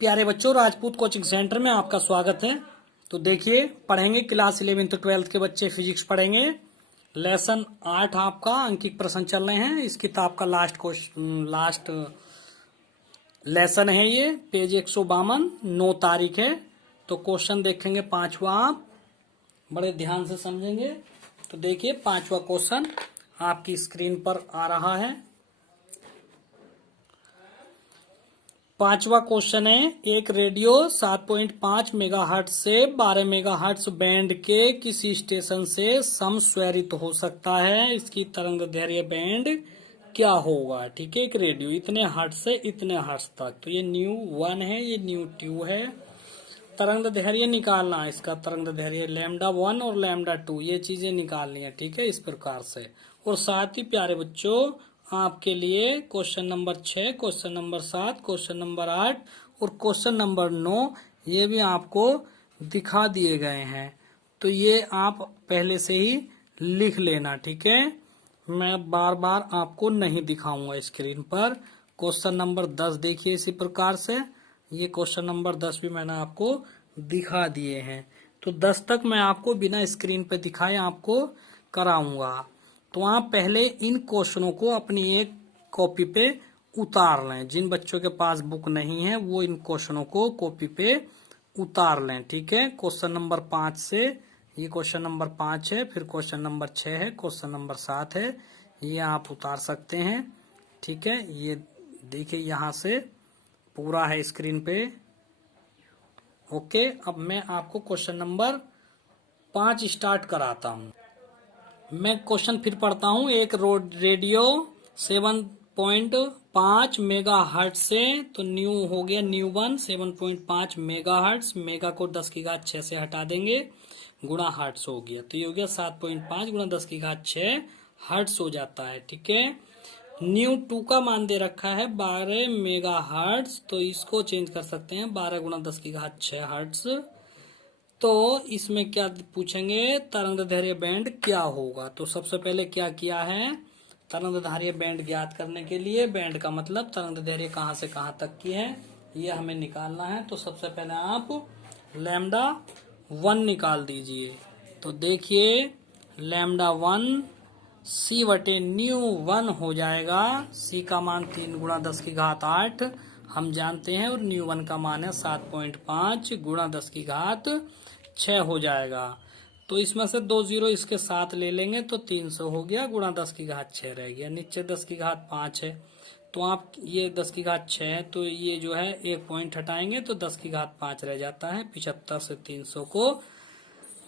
प्यारे बच्चों, Rajput coaching centre में आपका स्वागत है। तो देखिए, पढ़ेंगे क्लास 11th 12th के बच्चे फिजिक्स पढ़ेंगे। लेसन 8 आपका अंकित प्रश्न चल रहे हैं। इस किताब का लास्ट लेसन है ये। पेज 152, 9 तारीख है। तो क्वेश्चन देखेंगे 5वां, आप बड़े ध्यान से समझेंगे। तो देखिए, 5वां क्वेश्चन आपकी स्क्रीन पर आ रहा है। 5वां क्वेश्चन है, एक रेडियो 7.5 मेगाहर्ट्ज से 12 मेगाहर्ट्ज बैंड के किसी स्टेशन से समस्वरित हो सकता है। इसकी तरंग दैर्घ्य बैंड क्या होगा? ठीक है, एक रेडियो इतने हर्ट्ज से इतने हर्ट्ज तक। तो ये न्यू 1 है, ये न्यू 2 है। तरंग दैर्घ्य निकालना, इसका तरंग दैर्घ्य लैम्डा 1 और लैम्डा 2, ये चीजें निकालनी है। ठीक है, इस प्रकार से। और साथ ही प्यारे बच्चों, आपके लिए question number 6, question number 7, question number 8 और क्वेश्चन नंबर 9 ये भी आपको दिखा दिए गए हैं। तो ये आप पहले से ही लिख लेना। ठीक है, मैं बार बार आपको नहीं दिखाऊंगा स्क्रीन पर। क्वेश्चन नंबर 10 देखिए इसी प्रकार से। ये क्वेश्चन नंबर 10 भी मैंने आपको दिखा दिए हैं। तो 10 तक मैं आपको बिना स्क्रीन पे दिखाए आपको कराऊंगा। तो आप पहले इन क्वेश्चनों को अपनी एक कॉपी पे उतार लें। जिन बच्चों के पास बुक नहीं है वो इन क्वेश्चनों को कॉपी पे उतार लें। ठीक है, क्वेश्चन नंबर 5 से, ये क्वेश्चन नंबर 5 है, फिर क्वेश्चन नंबर 6 है, क्वेश्चन नंबर 7 है, ये आप उतार सकते हैं। ठीक है, ये देखिए यहाँ से पूरा है स्क्रीन पे। ओके, अब मैं आपको क्वेश्चन नंबर 5 स्टार्ट कराता हूँ। मैं क्वेश्चन फिर पढ़ता हूँ। एक रेडियो 7.5 मेगाहर्ट्ज से, तो न्यू हो गया न्यू 1 7.5 मेगाहर्ट्ज। मेगा को 10 की घात 6 से हटा देंगे, गुणा हर्ट्ज हो गया। तो ये हो गया 7.5 गुणा 10 की घात 6 हर्ट्ज हो जाता है। ठीक है, न्यू 2 का मान दे रखा है 12 मेगाहर्ट्ज, तो इसको चेंज कर सकते हैं 12 गुणा 10 की घात 6 हर्ट्ज। तो इसमें क्या पूछेंगे, तरंग दैर्घ्य बैंड क्या होगा? तो सबसे पहले क्या किया है, तरंग दैर्घ्य बैंड ज्ञात करने के लिए, बैंड का मतलब तरंग दैर्घ्य कहां से कहां तक की है ये हमें निकालना है। तो सबसे पहले आप लैम्डा 1 निकाल दीजिए। तो देखिए, लैम्डा 1 सी बटे न्यू 1 हो जाएगा। सी का मान 3 गुणा 10 की घात 8 हम जानते हैं, और न्यू 1 का मान है 7.5 गुणा 10 की घात 6 हो जाएगा। तो इसमें से 2 जीरो इसके साथ ले लेंगे तो 300 हो गया, गुणा 10 की घात 6 रह गया। नीचे 10 की घात 5 है, तो आप ये 10 की घात 6 है, तो ये जो है एक पॉइंट हटाएंगे तो 10 की घात 5 रह जाता है। 75 से 300 को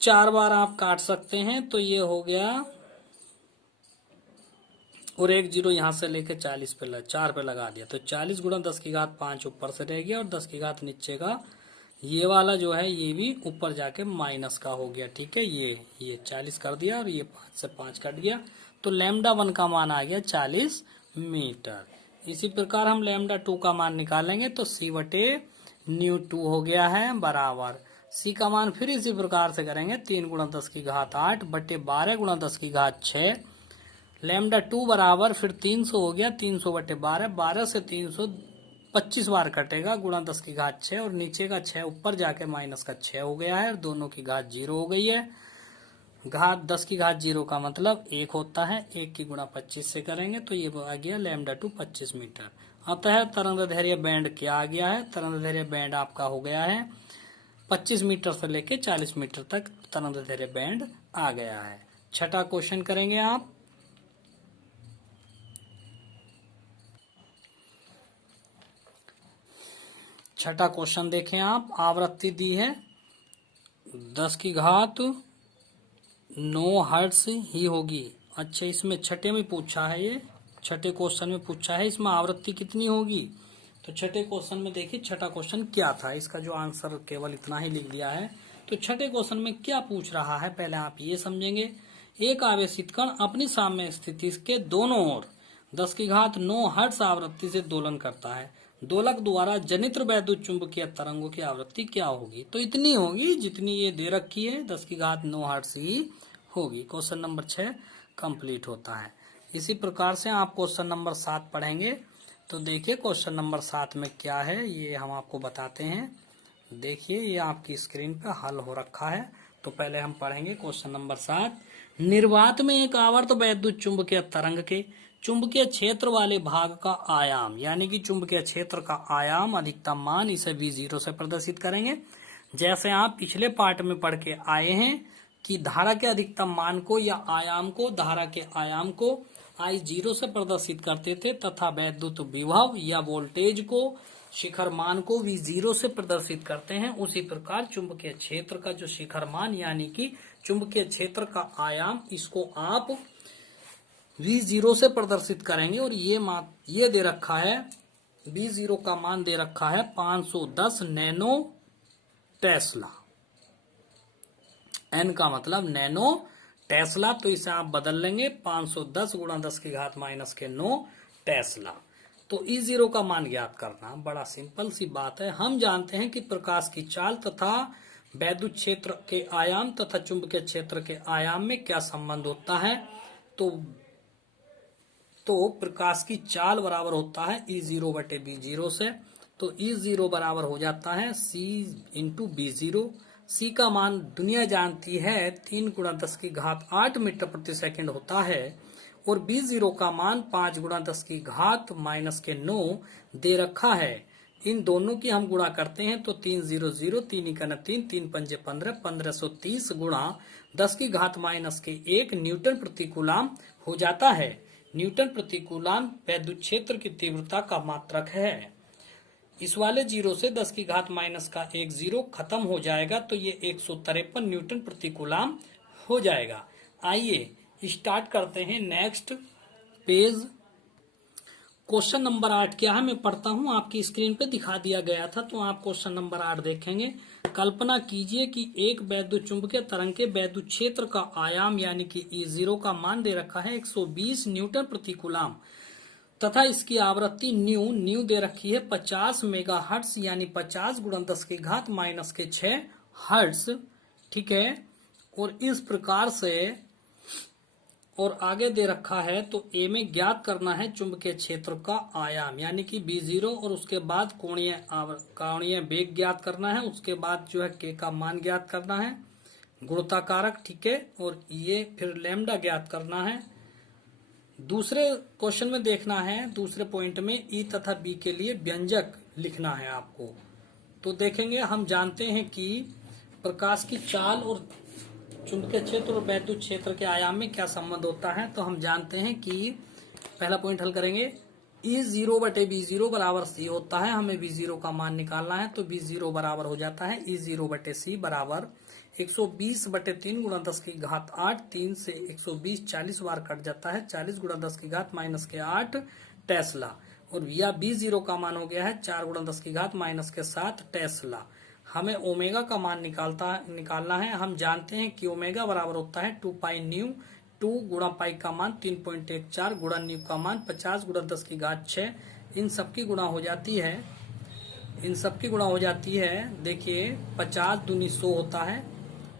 4 बार आप काट सकते हैं, तो ये हो गया, और एक जीरो यहाँ से लेके 40 पे 4 पे लगा दिया, तो 40 गुणा 10 की घात 5 ऊपर से रह गया, और 10 की घात नीचे का ये वाला जो है ये भी ऊपर जाके माइनस का हो गया। ठीक है, ये 40 कर दिया, और ये 5 से 5 कट गया, तो लैम्डा 1 का मान आ गया 40 मीटर। इसी प्रकार हम लैम्डा 2 का मान निकालेंगे, तो सी बटे न्यू 2 हो गया है बराबर। सी का मान फिर इसी प्रकार से करेंगे, 3 गुणा 10 की घात 8 बटे 12 गुणा 10 की घात 6। लैम्डा 2 बराबर फिर 300 हो गया, 300 बटे 12, 12 से 300 25 बार कटेगा, गुणा 10 की घात 6, और नीचे का 6 ऊपर जाके माइनस का 6 हो गया है, और दोनों की घात 0 हो गई है। घात 10 की घात 0 का मतलब 1 होता है, 1 की गुणा 25 से करेंगे तो ये आ गया लैम्डा 2 25 मीटर। अतः तरंग दैर्घ्य बैंड क्या आ गया है, तरंग दैर्घ्य बैंड आपका हो गया है 25 मीटर से लेके 40 मीटर तक तरंग दैर्घ्य बैंड आ गया है। छठा क्वेश्चन करेंगे आप। छठा क्वेश्चन देखें आप। आवृत्ति दी है 10 की घात 9 हर्ट्ज ही होगी। अच्छा, इसमें छठे में पूछा है, ये छठे क्वेश्चन में पूछा है इसमें आवृत्ति कितनी होगी। तो छठे क्वेश्चन में देखिए, छठा क्वेश्चन क्या था, इसका जो आंसर केवल इतना ही लिख दिया है। तो छठे क्वेश्चन में क्या पूछ रहा है पहले आप ये समझेंगे। एक आवेशित कण अपनी साम्य स्थिति के दोनों ओर 10 की घात 9 हर्ट्ज आवृत्ति से दोलन करता है। दोलक द्वारा जनित वैद्युत चुंबकीय तरंगों की आवृत्ति क्या होगी? तो इतनी होगी जितनी ये दे रखी है, 10 की घात 9 हर्ट्ज ही होगी। क्वेश्चन नंबर 6 कंप्लीट होता है। इसी प्रकार से आप क्वेश्चन नंबर 7 पढ़ेंगे। तो देखिए क्वेश्चन नंबर 7 में क्या है ये हम आपको बताते हैं। देखिए ये आपकी स्क्रीन पे हल हो रखा है। तो पहले हम पढ़ेंगे क्वेश्चन नंबर 7। निर्वात में एक आवर्त वैद्युत चुंबकीय तरंग के चुंबकीय क्षेत्र वाले भाग का आयाम, यानी कि चुंबकीय क्षेत्र का आयाम अधिकतम मान, इसे V0 से प्रदर्शित करेंगे। जैसे आप पिछले पार्ट में पढ़ के आए हैं कि धारा के अधिकतम मान को या आयाम को, धारा के आयाम को I0 से प्रदर्शित करते थे तथा वैद्युत विभव या वोल्टेज को, शिखर मान को V0 से प्रदर्शित करते हैं। उसी प्रकार चुंबकीय क्षेत्र का जो शिखर मान यानी कि चुंबकीय क्षेत्र का आयाम, इसको आप V0 से प्रदर्शित करेंगे। और ये दे रखा है, V0 का मान दे रखा है 510 नैनो टेस्ला। N का मतलब नैनो टेस्ला, तो इसे आप बदल लेंगे 510 गुणा 10 की घात माइनस के 9 टेस्ला। तो E0 का मान ज्ञात करना बड़ा सिंपल सी बात है। हम जानते हैं कि प्रकाश की चाल तथा वैद्युत क्षेत्र के आयाम तथा चुंबकीय क्षेत्र के आयाम में क्या संबंध होता है। तो प्रकाश की चाल बराबर होता है E0 बटे B0 से। तो E0 बराबर हो जाता है C इंटू B0। C का मान दुनिया जानती है 3 गुणा 10 की घात 8 मीटर प्रति सेकंड होता है। और B0 का मान 5 गुणा 10 की घात माइनस के 9 दे रखा है। इन दोनों की हम गुणा करते हैं तो 300, 3 × 3, 3 पंजे 15, 1530 गुणा 10 की घात माइनस के 1 न्यूटन प्रति कूलाम हो जाता है। न्यूटन प्रति कूलाम वैद्युत क्षेत्र की तीव्रता का मात्रक है। इस वाले 0 से 10 की घात माइनस का 1 0 खत्म हो जाएगा, तो ये 153 न्यूटन प्रति कूलाम हो जाएगा। आइए स्टार्ट करते हैं नेक्स्ट पेज। क्वेश्चन नंबर 8 क्या है मैं पढ़ता हूं, आपकी स्क्रीन पे दिखा दिया गया था, तो आप क्वेश्चन नंबर 8 देखेंगे। कल्पना कीजिए कि एक वैद्युत चुंबकीय तरंग के वैद्युत क्षेत्र का आयाम यानी कि E0 का मान दे रखा है 120 न्यूटन प्रति कूलाम तथा इसकी आवृत्ति न्यू दे रखी है 50 मेगाहर्ट्ज यानी 50 गुणा 10 की घात माइनस के 6 हर्ट्ज। ठीक है, और इस प्रकार से और आगे दे रखा है तो ए में ज्ञात करना है चुंबकीय क्षेत्र का आयाम यानी कि B0 और उसके बाद कोणीय वेग ज्ञात करना है। उसके बाद जो है के का मान ज्ञात करना है, गुणता कारक। ठीक है, और ये फिर लैम्डा ज्ञात करना है। दूसरे क्वेश्चन में देखना है, दूसरे पॉइंट में ई तथा बी के लिए व्यंजक लिखना है आपको। तो देखेंगे, हम जानते हैं कि प्रकाश की चाल और चुंबकीय क्षेत्र और वैद्युत क्षेत्र के आयाम में क्या संबंध होता है। तो हम जानते हैं कि पहला पॉइंट हल करेंगे, E0 बटे B0 बराबर C होता है। हमें B0 का मान निकालना है, तो B0 बराबर हो जाता है E0 बटे C बराबर 120 बटे 3 गुणा 10 की घात 8। 3 से 120 40 बार कट जाता है, 40 गुणा 10 की घात माइनस के 8 टेस्ला। और या B0 का मान हो गया है 4 गुणा 10 की घात माइनस के 7 टेस्ला। हमें ओमेगा का मान निकालना है। हम जानते हैं कि ओमेगा बराबर होता है 2 पाई न्यू। 2 गुणा पाई का मान 3.14 गुणा न्यू का मान 50 गुणा 10 की घात 6। इन सबकी गुणा हो जाती है। देखिए 50 दूनी 100 होता है,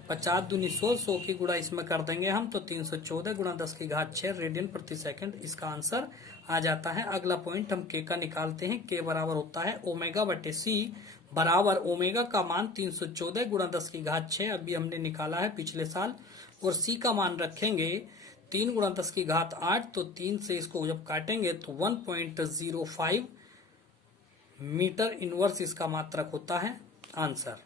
50 दूनी 100, 100 की गुणा इसमें कर देंगे हम तो 314 गुणा 10 की घात 6 रेडियन प्रति सेकंड इसका आंसर आ जाता है। अगला पॉइंट हम के का निकालते हैं। के बराबर होता है ओमेगा बटे सी बराबर ओमेगा का मान 314 गुणा 10 की घात 6 अभी हमने निकाला है पिछले साल। और सी का मान रखेंगे 3 गुणा 10 की घात 8, तो 3 से इसको जब काटेंगे तो 1.05 मीटर इनवर्स इसका मात्रक होता है आंसर।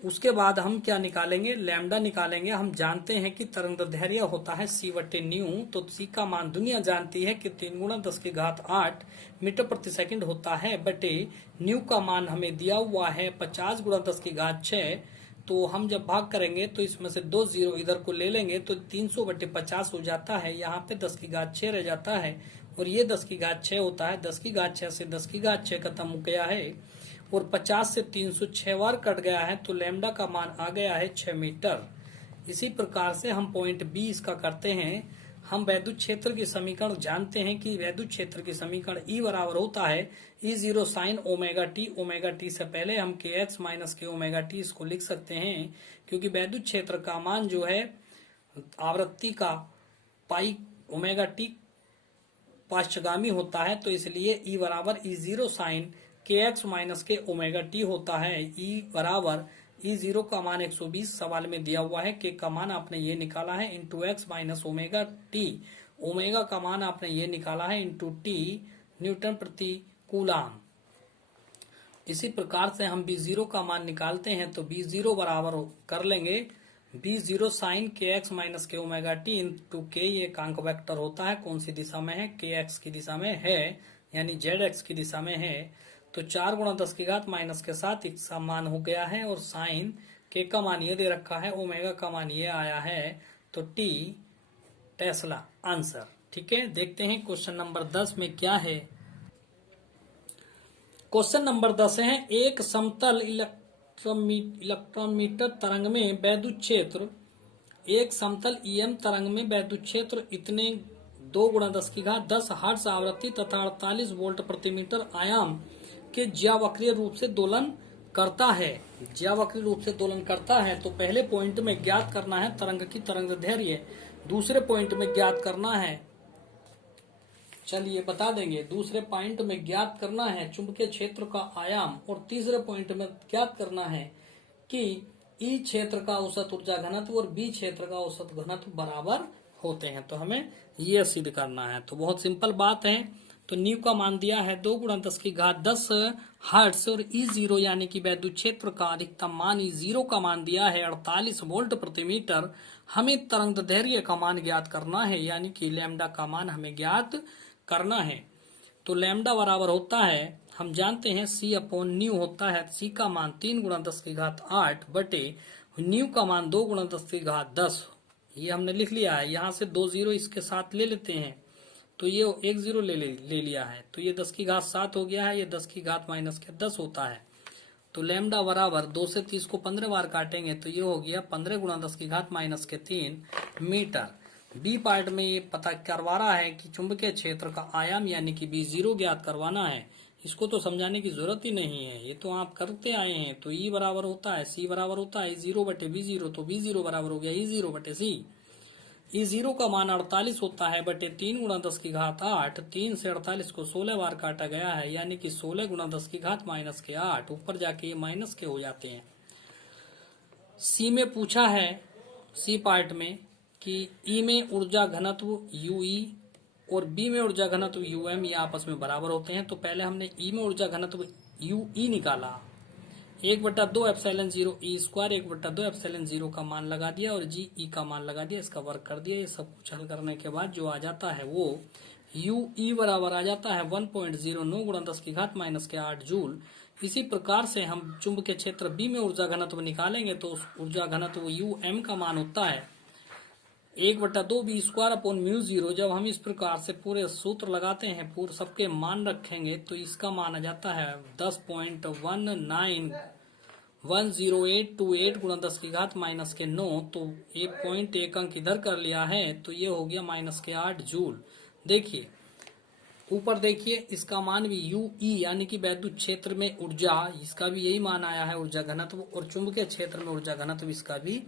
उसके बाद हम क्या निकालेंगे, लैम्डा निकालेंगे। हम जानते हैं कि तरंगदैर्घ्य होता है C बटे न्यू, तो C का मान दुनिया जानती है कि 3 गुणा 10 की घात 8 मीटर प्रति सेकंड होता है, बटे न्यू का मान हमें दिया हुआ है 50 गुणा 10 की घात 6। तो हम जब भाग करेंगे तो इसमें से 2 0 इधर को ले लेंगे तो 300 बटे 50 हो जाता है। यहाँ पे 10 की घात 6 रह जाता है और ये 10 की घात 6 होता है। 10 की घात 6 से 10 की घात 6 खत्म हो गया है और 50 से 306 बार कट गया है, तो लैम्डा का मान आ गया है 6 मीटर। इसी प्रकार से हम पॉइंट बी इसका करते हैं। हम वैद्युत क्षेत्र की समीकरण जानते हैं कि वैद्युत क्षेत्र की समीकरण E बराबर होता है E0 sine omega T. Omega T से पहले हम के एक्स माइनस के ओमेगा टी इसको लिख सकते हैं, क्योंकि वैद्युत क्षेत्र का मान जो है आवृत्ति का पाई ओमेगा टी पार्श्वगामी होता है, तो इसलिए E बराबर E0 साइन kx माइनस के ओमेगा टी होता है। E बराबर E0 का मान 120 सवाल में दिया हुआ है, के का मान आपने ये निकाला है into x minus omega T, omega का मान आपने ये निकाला है इंटू टी न्यूटन प्रति कूलाम। इसी प्रकार से हम B0 का मान निकालते हैं, तो B0 बराबर कर लेंगे B0 साइन के एक्स माइनस के ओमेगा टी इंटू के, ये एकांक वेक्टर होता है, कौन सी दिशा में है, के एक्स की दिशा में है, यानी जेड एक्स की दिशा में है। तो 4 गुणा 10 की घात माइनस के साथ इसका मान हो गया है, और साइन के का मान ये दे रखा है, ओमेगा का मान ये आया है, तो टी टेस्ला आंसर। ठीक है, देखते हैं क्वेश्चन नंबर 10 में क्या है। क्वेश्चन नंबर 10 है, एक समतल इलेक्ट्रॉन मीटर तरंग में वैद्युत क्षेत्र, एक समतल ईएम तरंग में वैद्युत क्षेत्र इतने 2 गुणा 10 की घात 10 हर्ट्ज आवृत्ति तथा 48 वोल्ट प्रति मीटर आयाम के ज्यावक्रीय रूप से दोलन करता है। ज्यावक्रीय रूप से दोलन करता है, तो पहले पॉइंट में ज्ञात करना है तरंग की तरंग दैर्घ्य, दूसरे पॉइंट में ज्ञात करना है, चलिए बता देंगे, दूसरे पॉइंट में ज्ञात करना है चुंबकीय क्षेत्र का आयाम, और तीसरे पॉइंट में ज्ञात करना है कि ई क्षेत्र का औसत ऊर्जा घनत्व और बी क्षेत्र का औसत घनत्व बराबर होते हैं। तो हमें ये सिद्ध करना है, तो बहुत सिंपल बात है। तो न्यू का मान दिया है 2 गुणा 10 की घात 10 हर्ट्ज, और E0 यानी कि वैद्युत क्षेत्र का अधिकतम मान E0 का मान दिया है 48 वोल्ट प्रति मीटर। हमें तरंग दैर्घ्य का मान ज्ञात करना है, यानी कि लैम्डा का मान हमें ज्ञात करना है। तो लैम्डा बराबर होता है, हम जानते हैं C अपॉन न्यू होता है, C का मान 3 गुणा 10 की घात 8 बटे न्यू का मान 2 गुणा 10 की घात 10, ये हमने लिख लिया है। यहाँ से 2 जीरो इसके साथ ले लेते हैं, तो ये 1 जीरो ले लिया है, तो ये 10 की घात 7 हो गया है, ये 10 की घात माइनस के 10 होता है। तो लैम्डा बराबर 2 से 30 को 15 बार काटेंगे, तो ये हो गया 15 गुणा 10 की घात माइनस के 3 मीटर। बी पार्ट में ये पता करवा रहा है कि चुंबकीय क्षेत्र का आयाम यानी कि B0 ज्ञात करवाना है। इसको तो समझाने की जरूरत ही नहीं है, ये तो आप करते आए हैं। तो E बराबर होता है C बराबर होता है E0 बटे B0, तो B0 बराबर हो गया E0 बटे C। E0 का मान 48 होता है बटे 3 गुणा 10 की घात 8, 3 से 48 को 16 बार काटा गया है, यानी कि 16 गुणा 10 की घात माइनस के 8, ऊपर जाके ये माइनस के हो जाते हैं। C में पूछा है, C पार्ट में, कि E में ऊर्जा घनत्व UE और B में ऊर्जा घनत्व UM ये आपस में बराबर होते हैं। तो पहले हमने E में ऊर्जा घनत्व UE निकाला, 1/2 एप्सिलॉन 0 E स्क्वायर 1/2 एप्सिलॉन 0 का मान लगा दिया, और GE का मान लगा दिया, इसका वर्क कर दिया। ये सब कुछ हल करने के बाद जो आ जाता है वो UE बराबर आ जाता है 1.09 गुणा 10 की घात माइनस के 8 जूल। इसी प्रकार से हम चुंबकीय क्षेत्र B में ऊर्जा घनत्व निकालेंगे, तो उस ऊर्जा घनत्व UM का मान होता है 1/2 B स्क्वायर अपॉन म्यू 0। जब हम इस प्रकार से पूरे सूत्र लगाते हैं, पूरे सबके मान रखेंगे, तो इसका मान आ जाता है 10.19102828 गुणा 10 की घात माइनस के 9। तो 1 अंक इधर कर लिया है, तो ये हो गया माइनस के 8 जूल। देखिए ऊपर देखिए, इसका मान भी UE यानी कि वैद्युत क्षेत्र में ऊर्जा, इसका भी यही मान आया है ऊर्जा घनत्व, और चुंबकीय क्षेत्र में ऊर्जा घनत्व इसका भी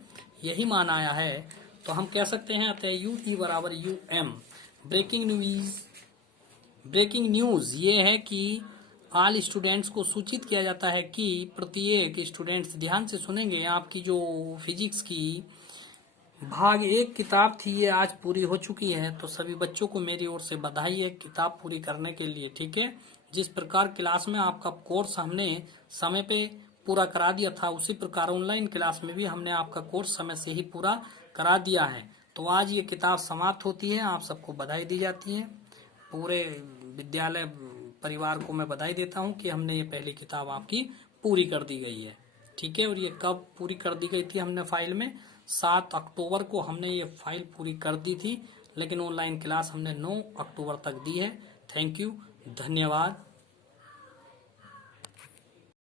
यही मान आया है। तो हम कह सकते हैं अतः UE बराबर UM। ब्रेकिंग न्यूज ये है कि ऑल स्टूडेंट्स को सूचित किया जाता है कि प्रत्येक स्टूडेंट्स ध्यान से सुनेंगे, आपकी जो फिजिक्स की भाग 1 किताब थी ये आज पूरी हो चुकी है। तो सभी बच्चों को मेरी ओर से बधाई है किताब पूरी करने के लिए। ठीक है, जिस प्रकार क्लास में आपका कोर्स हमने समय पे पूरा करा दिया था, उसी प्रकार ऑनलाइन क्लास में भी हमने आपका कोर्स समय से ही पूरा करा दिया है। तो आज ये किताब समाप्त होती है, आप सबको बधाई दी जाती है। पूरे विद्यालय परिवार को मैं बधाई देता हूँ कि हमने ये पहली किताब आपकी पूरी कर दी गई है। ठीक है, और ये कब पूरी कर दी गई थी हमने फाइल में, 7 अक्टूबर को हमने ये फाइल पूरी कर दी थी, लेकिन ऑनलाइन क्लास हमने 9 अक्टूबर तक दी है। थैंक यू, धन्यवाद।